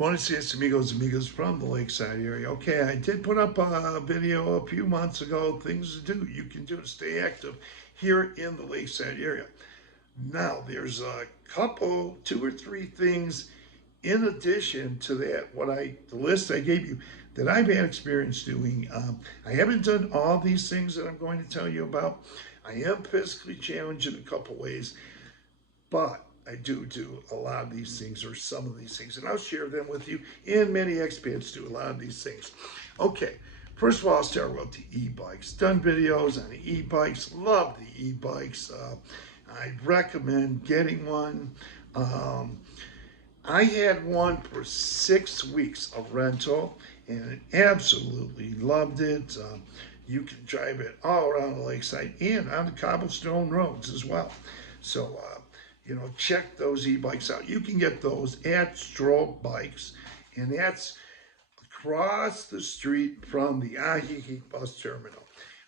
Buenos dias, amigos from the Lakeside area. Okay, I did put up a video a few months ago, things to do, you can do to stay active here in the Lakeside area. Now, there's a couple, two or three things in addition to that, the list I gave you that I've had experience doing. I haven't done all these things that I'm going to tell you about. I am physically challenged in a couple ways, but I do a lot of these things, or some of these things, and I'll share them with you. And many expats do a lot of these things. Okay, first of all, I'll start with the e-bikes. Done videos on the e-bikes, love the e-bikes. I recommend getting one. I had one for 6 weeks of rental and absolutely loved it. You can drive it all around the lakeside and on the cobblestone roads as well. So, check those e-bikes out. You can get those at Stroke Bikes, and that's across the street from the Ajijic bus terminal.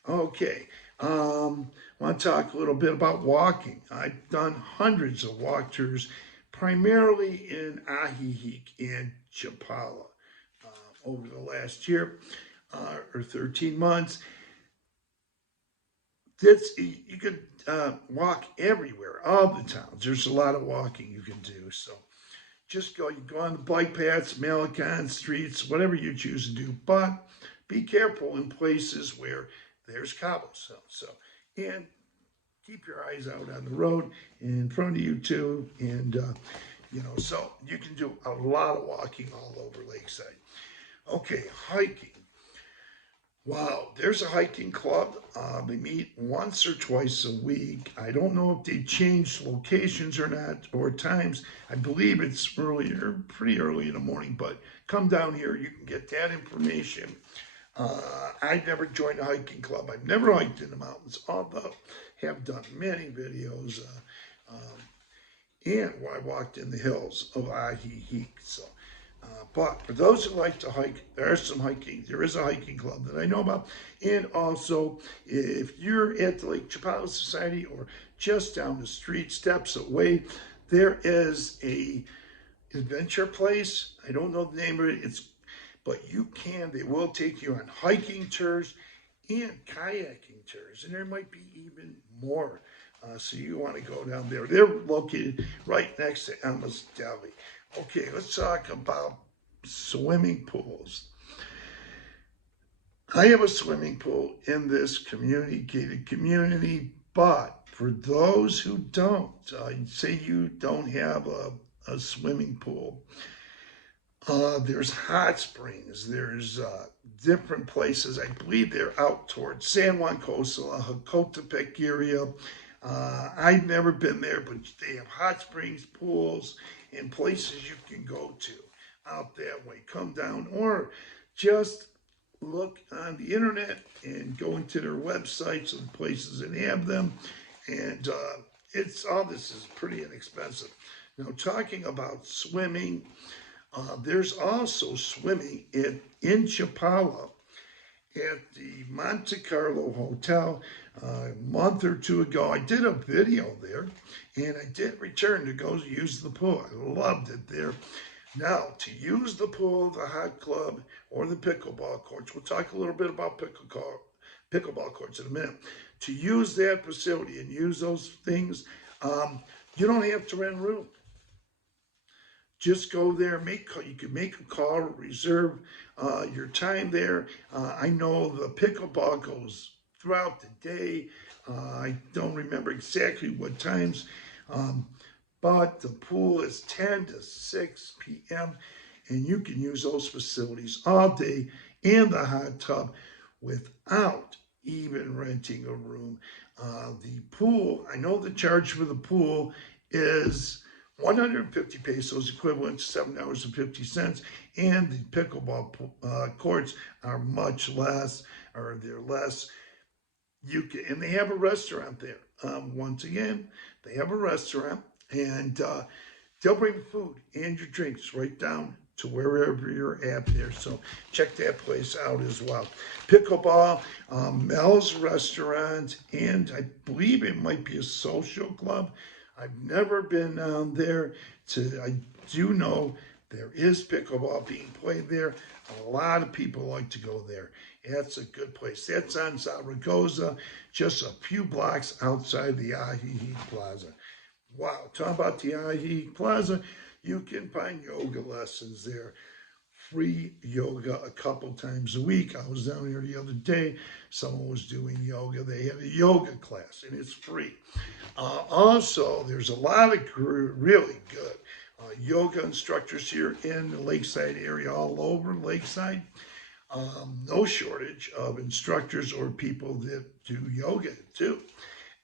Okay, want to talk a little bit about walking. I've done hundreds of walkthroughs, primarily in Ajijic and Chapala over the last year or 13 months. You could walk everywhere, all the towns. There's a lot of walking you can do. So you go on the bike paths, Malecon streets, whatever you choose to do. But be careful in places where there's cobblestone. And keep your eyes out on the road in front of you too. And, so you can do a lot of walking all over Lakeside. Okay, hiking. Wow, there's a hiking club. They meet once or twice a week. I don't know if they changed locations or not, or times. I believe it's pretty early in the morning, but come down here, you can get that information. I never joined a hiking club. I've never hiked in the mountains, although I have done many videos. And I walked in the hills of Ajijic. But for those who like to hike, there is a hiking club that I know about. And also, if you're at the Lake Chapala Society or just down the street, steps away, there is a adventure place. I don't know the name of it. But they will take you on hiking tours and kayaking tours. And there might be even more. So you want to go down there. They're located right next to Emma's Deli. Okay, let's talk about swimming pools. I have a swimming pool in this gated community, but for those who don't, say you don't have a swimming pool, there's hot springs, there's different places. I believe they're out towards San Juan Coastal, Jacotepec area. I've never been there, but they have hot springs, pools, and places you can go to out that way. Come down, or just look on the internet and go into their websites of the places that have them. And all this is pretty inexpensive. Now, talking about swimming, there's also swimming in Chapala at the Monte Carlo Hotel a month or two ago. I did a video there, and I did return to go use the pool. I loved it there. Now, to use the pool, the hot club, or the pickleball courts, we'll talk a little bit about pickleball courts in a minute. To use that facility and use those things, you don't have to rent a room. Just go there, you can make a call, reserve your time there. I know the pickleball goes throughout the day. I don't remember exactly what times, but the pool is 10 to 6 p.m. and you can use those facilities all day and the hot tub without even renting a room. The pool, I know the charge for the pool is 150 pesos, equivalent to $7.50, and the pickleball courts are much less, or they're less. And they have a restaurant there. Once again, they have a restaurant, and they'll bring food and your drinks right down to wherever you're at there. So check that place out as well. Pickleball, Mel's Restaurant, and I believe it might be a social club. I've never been down there. I do know There is pickleball being played there. A lot of people like to go there. That's a good place. That's on Zaragoza, just a few blocks outside the Ajijic Plaza. Wow, talk about the Ajijic Plaza. You can find yoga lessons there. Free yoga a couple times a week. I was down here the other day. Someone was doing yoga. They had a yoga class, and it's free. Also, there's a lot of really good yoga instructors here in the Lakeside area, all over Lakeside. No shortage of instructors or people that do yoga too.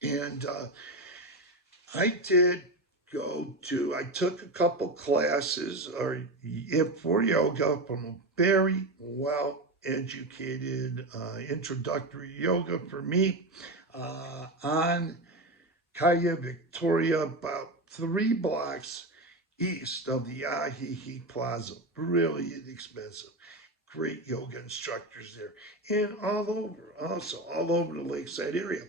And I took a couple classes for yoga from a very well educated introductory yoga for me on Calle Victoria, about 3 blocks east of the Ajijic Plaza. Really inexpensive. Great yoga instructors there. And all over the Lakeside area.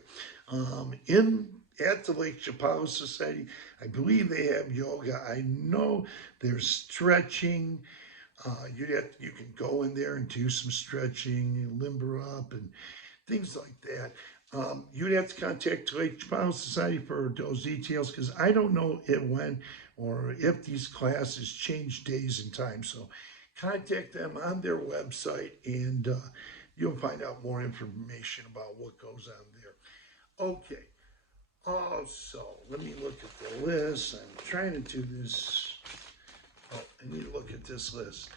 At the Lake Chapala Society, I believe they have yoga. I know there's stretching. You can go in there and do some stretching and limber up and things like that. You'd have to contact the Lake Chapala Society for those details because I don't know when or if these classes change days and times. So contact them on their website and you'll find out more information about what goes on there. Okay. Also, let me look at the list. I'm trying to do this. Oh, I need to look at this list.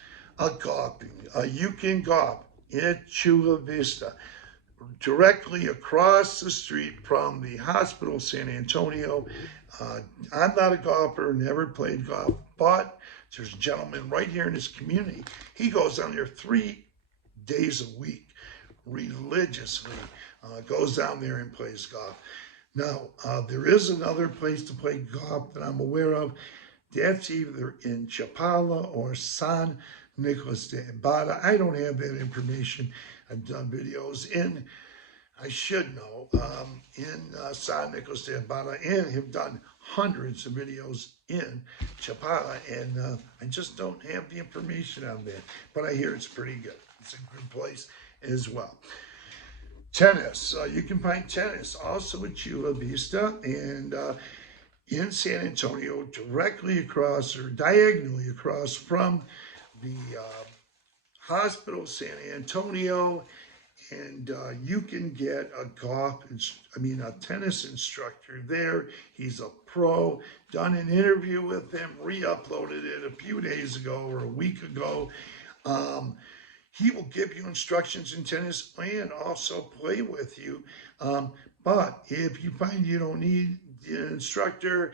Golfing. You can golf at Chula Vista, directly across the street from the hospital, San Antonio. I'm not a golfer, never played golf, but there's a gentleman right here in this community. He goes down there 3 days a week, religiously, goes down there and plays golf. Now, there is another place to play golf that I'm aware of. That's either in Chapala or San Nicolas de Ibarra. I don't have that information. I've done videos I should know, in San Nicolas de Ibarra and have done hundreds of videos in Chapala, and I just don't have the information on that. But I hear it's pretty good. It's a good place as well. Tennis. You can find tennis also at Chula Vista and in San Antonio, directly across or diagonally across from the hospital, San Antonio. And you can get a tennis instructor there. He's a pro. Done an interview with him, re-uploaded it a few days ago or a week ago. He will give you instructions in tennis and also play with you. But if you find you don't need an instructor,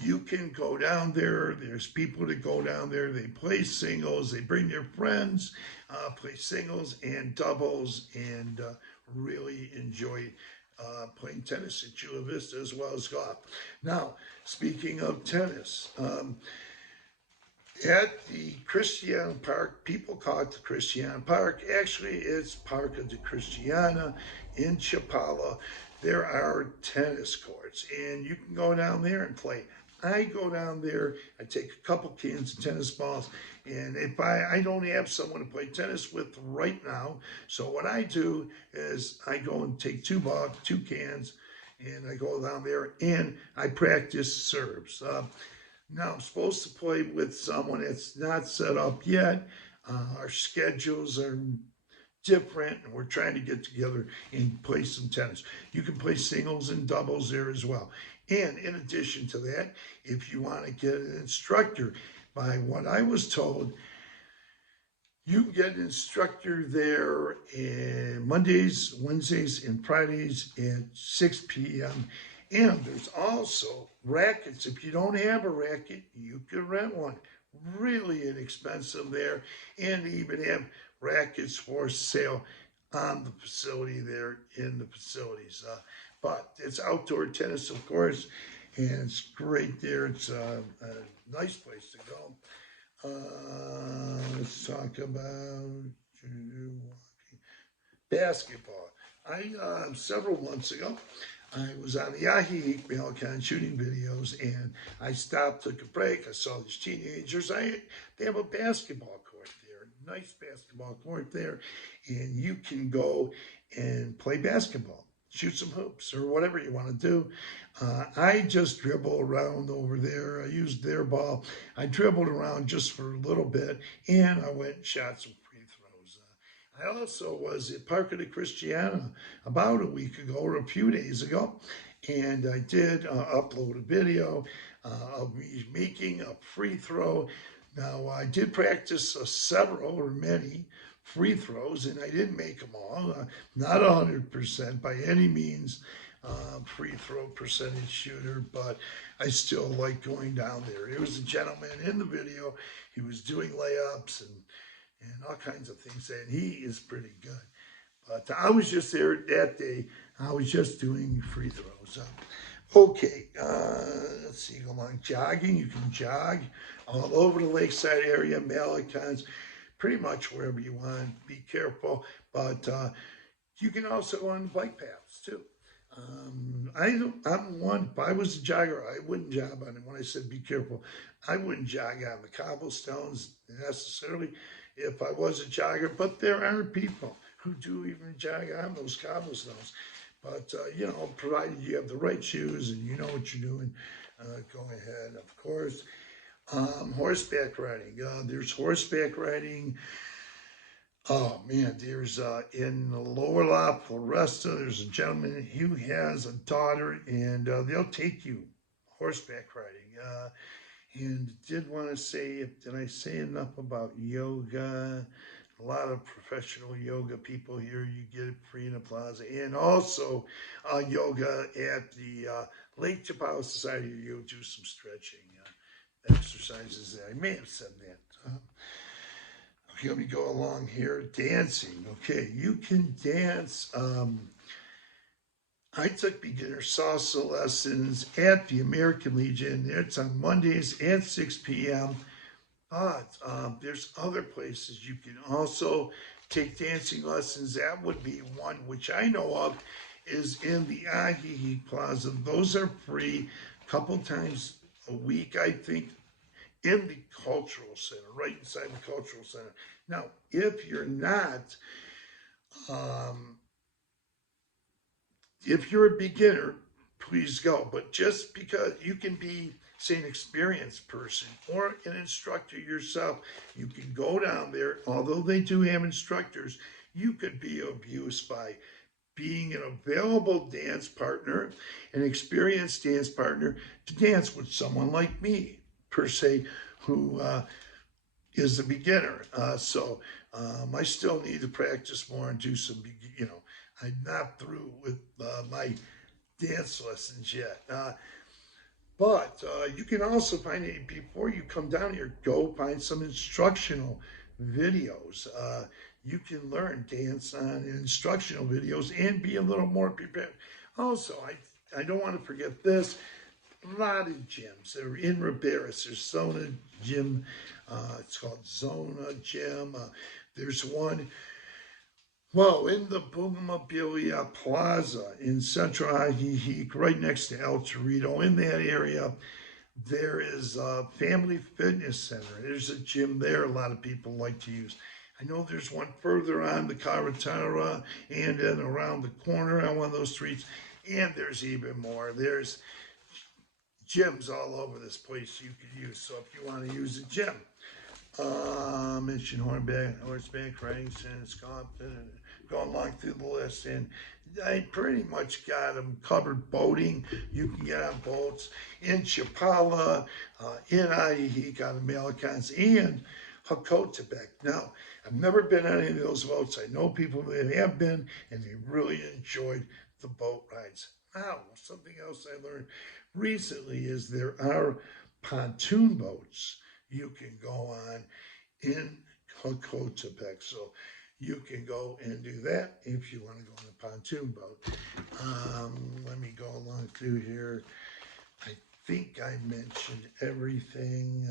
you can go down there. There's people that go down there. They play singles. They bring their friends, play singles and doubles, and really enjoy playing tennis at Chula Vista as well as golf. Now, speaking of tennis, at the Christiana Park, people call it the Christiana Park. Actually, it's Park of the Christiana in Chapala. There are tennis courts, and you can go down there and play. I go down there, I take a couple cans of tennis balls, and if I don't have someone to play tennis with right now, so what I do is I go and take 2 cans, and I go down there and I practice serves. Now, I'm supposed to play with someone that's not set up yet. Our schedules are different, and we're trying to get together and play some tennis. You can play singles and doubles there as well. And in addition to that, if you want to get an instructor, by what I was told, you can get an instructor there Mondays, Wednesdays, and Fridays at 6 p.m. And there's also rackets. If you don't have a racket, you can rent one. Really inexpensive there. And they even have rackets for sale on the facility there in the facilities. But it's outdoor tennis, of course, and it's great there. It's a nice place to go. Let's talk about basketball. Several months ago, I was on the Ajijic Malecon shooting videos, and I stopped, took a break. I saw these teenagers. They have a basketball court there, nice basketball court there, and you can go and play basketball, shoot some hoops, or whatever you want to do. I just dribble around over there. I used their ball. I dribbled around just for a little bit, and I went and shot some free throws. I also was at Parque de Cristiana about a week ago or a few days ago, and I did upload a video of me making a free throw. Now, I did practice several or many free throws, and I didn't make them all. Not 100% by any means, free throw percentage shooter, but I still like going down there. There was a gentleman in the video. He was doing layups and all kinds of things, and he is pretty good. But I was just there that day. I was just doing free throws. Okay, let's see, go along. Jogging, you can jog all over the lakeside area, Malecons, pretty much wherever you want. Be careful, but you can also go on bike paths too. I'm one, if I was a jogger, I wouldn't jog on it. When I said be careful, I wouldn't jog on the cobblestones necessarily if I was a jogger, but there are people who do even jog on those cobblestones. But, provided you have the right shoes and you know what you're doing, go ahead, of course. Horseback riding. There's horseback riding. Oh man, there's in the Lower La Floresta, there's a gentleman who has a daughter, and they'll take you horseback riding. And did want to say, did I say enough about yoga? A lot of professional yoga people here. You get it free in the plaza, and also yoga at the Lake Chapala Society. You'll do some stretching exercises there. I may have said that. Okay, let me go along here. Dancing. Okay, you can dance. I took beginner salsa lessons at the American Legion. It's on Mondays at 6 p.m. But there's other places you can also take dancing lessons. That would be one which I know of is in the Ajijic Plaza. Those are free a couple times a week, I think, in the cultural center, right inside the cultural center. Now, if you're not, if you're a beginner, please go. But just because you can be, say, an experienced person or an instructor yourself, you can go down there. Although they do have instructors, you could be of use by being an available dance partner, an experienced dance partner to dance with someone like me, per se, who is a beginner. I still need to practice more and do some, I'm not through with my dance lessons yet. But you can also find it before you come down here, go find some instructional videos. You can learn dance on instructional videos and be a little more prepared. Also, I don't want to forget this. A lot of gyms. They're in Riberas. There's Zona Gym. It's called Zona Gym. There's one, well, in the Bougainvillea Plaza in Central Ajijic, right next to El Torito. In that area, there is a family fitness center. There's a gym there a lot of people like to use. I know there's one further on the Carretera and then around the corner on one of those streets. And there's even more. There's gyms all over this place you could use. So if you want to use a gym, mention horseback riding, since going along through the list, and I pretty much got them covered. Boating, you can get on boats in Chapala, in Ajijic on the Malecons, and Hakotepec. Now, I've never been on any of those boats. I know people that have been, and they really enjoyed the boat rides. Now, something else I learned recently is there are pontoon boats you can go on in Hakotepec. So you can go and do that if you want to go on a pontoon boat. Let me go along through here. I think I mentioned everything.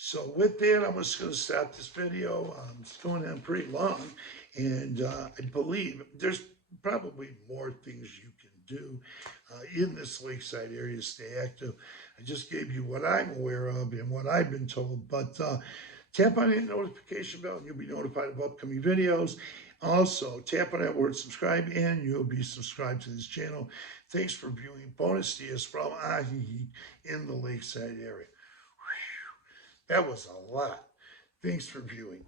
So with that, I'm just going to stop this video. It's going on pretty long, and I believe there's probably more things you can do in this lakeside area to stay active. I just gave you what I'm aware of and what I've been told, but tap on that notification bell and you'll be notified of upcoming videos. Also, tap on that word subscribe and you'll be subscribed to this channel. Thanks for viewing. Bonus dias from Ajijic in the lakeside area. That was a lot. Thanks for viewing.